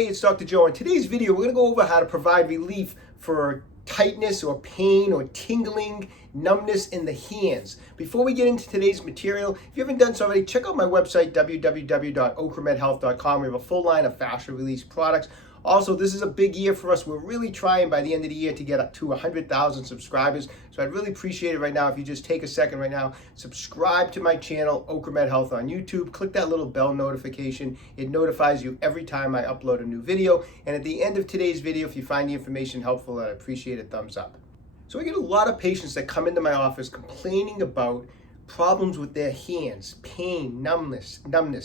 Hey, it's Dr. Joe. In today's video, we're going to go over how to provide relief for tightness or pain or tingling, numbness in the hands. Before we get into today's material, if you haven't done so already, check out my website, www.okramedhealth.com. We have a full line of fascia release products. Also, this is a big year for us. We're really trying by the end of the year to get up to 100,000 subscribers. So I'd really appreciate it right now if you just take a second right now, subscribe to my channel,Okramed Health on YouTube. Click that little bell notification. It notifies you every time I upload a new video. And at the end of today's video, if you find the information helpful, I'd appreciate a thumbs up. So I get a lot of patients that come into my office complaining about problems with their hands, pain, numbness,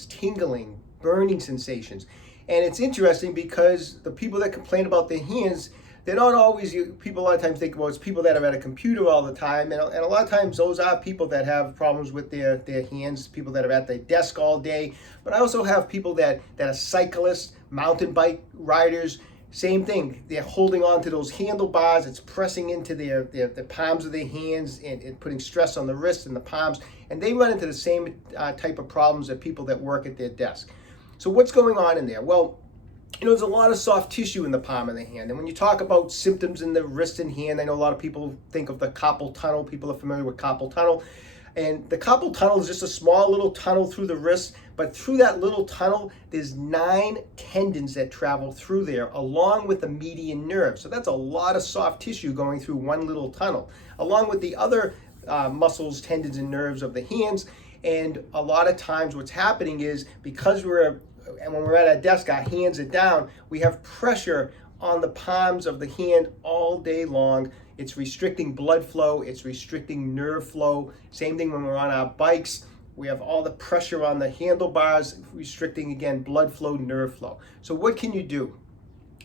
tingling, burning sensations. And it's interesting because the people that complain about their hands, they're not always, people a lot of times think, well, it's people that are at a computer all the time. And a lot of times those are people that have problems with their hands, people that are at their desk all day. But I also have people that are cyclists, mountain bike riders. Same thing, they're holding on to those handlebars, it's pressing into the palms of their hands and putting stress on the wrists and the palms, and they run into the same type of problems that people that work at their desk. So what's going on in there? Well, there's a lot of soft tissue in the palm of the hand, and when you talk about symptoms in the wrist and hand, I know a lot of people think of the carpal tunnel. People are familiar with carpal tunnel. And the carpal tunnel is just a small little tunnel through the wrist, but through that little tunnel, there's 9 tendons that travel through there, along with the median nerve. So that's a lot of soft tissue going through one little tunnel, along with the other muscles, tendons, and nerves of the hands. And a lot of times what's happening is because when we're at our desk, our hands are down, we have pressure on the palms of the hand all day long. It's restricting blood flow, it's restricting nerve flow. Same thing when we're on our bikes. We have all the pressure on the handlebars, restricting, again, blood flow, nerve flow. So what can you do?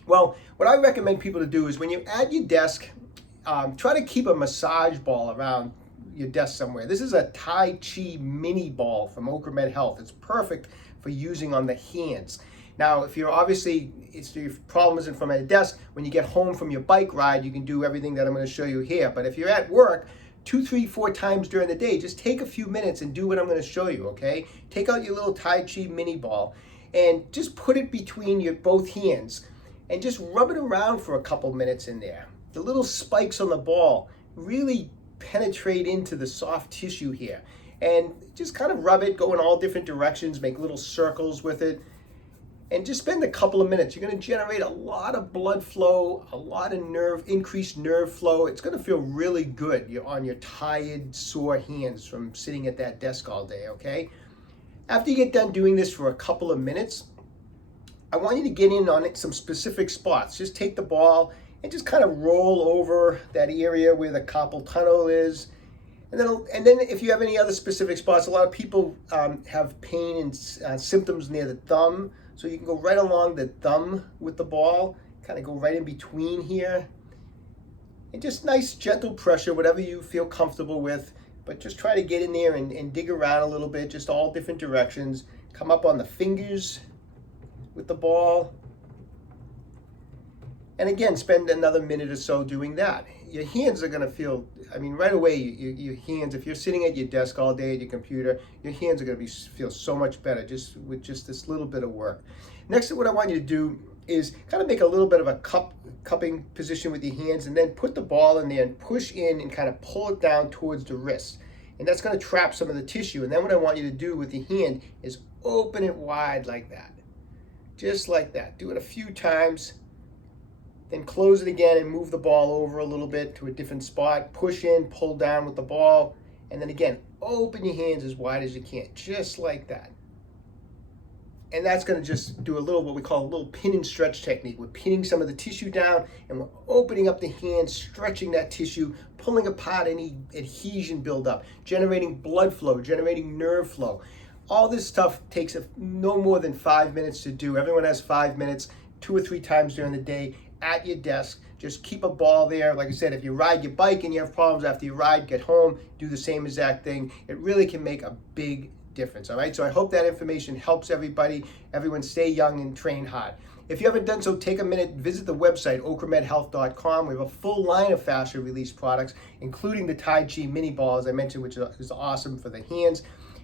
Well, what I recommend people to do is when you're at your desk, try to keep a massage ball around your desk somewhere. This is a Tai Chi mini ball fromOkramed Health. It's perfect for using on the hands. Now, if you're obviously, your problem isn't from a desk, when you get home from your bike ride, you can do everything that I'm going to show you here. But if you're at work, 2, 3, 4 times during the day, just take a few minutes and do what I'm going to show you, okay? Take out your little Tai Chi mini ball and just put it between your both hands and just rub it around for a couple minutes in there. The little spikes on the ball really penetrate into the soft tissue here. And just kind of rub it, go in all different directions, make little circles with it. And just spend a couple of minutes. You're going to generate a lot of blood flow, a lot of increased nerve flow. It's going to feel really good. You're on your tired, sore hands from sitting at that desk all day, okay? After you get done doing this for a couple of minutes, I want you to get in on it, some specific spots. Just take the ball and just kind of roll over that area where the carpal tunnel is. And then if you have any other specific spots, a lot of people have pain and symptoms near the thumb. So you can go right along the thumb with the ball, kind of go right in between here. And just nice gentle pressure, whatever you feel comfortable with. But just try to get in there and dig around a little bit, just all different directions. Come up on the fingers with the ball. And again, spend another minute or so doing that. Your hands are going to feel, right away, your hands, if you're sitting at your desk all day at your computer, your hands are going to feel so much better with just this little bit of work. Next, what I want you to do is kind of make a little bit of a cupping position with your hands, and then put the ball in there and push in and kind of pull it down towards the wrist. And that's going to trap some of the tissue. And then what I want you to do with your hand is open it wide like that. Just like that. Do it a few times. Then close it again and move the ball over a little bit to a different spot. Push in, pull down with the ball. And then again, open your hands as wide as you can, just like that. And that's going to just do what we call a little pin and stretch technique. We're pinning some of the tissue down and we're opening up the hand, stretching that tissue, pulling apart any adhesion buildup, generating blood flow, generating nerve flow. All this stuff takes no more than 5 minutes to do. Everyone has 5 minutes, 2 or 3 times during the day at your desk. Just keep a ball there. Like I said, if you ride your bike and you have problems after you ride, get home, do the same exact thing. It really can make a big difference, all right? So I hope that information helps everybody. Everyone stay young and train hard. If you haven't done so, take a minute, visit the website, okramedhealth.com. We have a full line of fascia release products, including the Tai Chi mini ball, as I mentioned, which is awesome for the hands.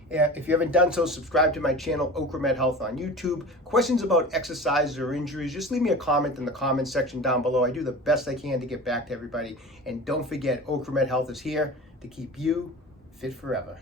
If you haven't done so, subscribe to my channel, Okra Health on YouTube. Questions about exercises or injuries, just leave me a comment in the comment section down below. I do the best I can to get back to everybody. And don't forget, Okra Health is here to keep you fit forever.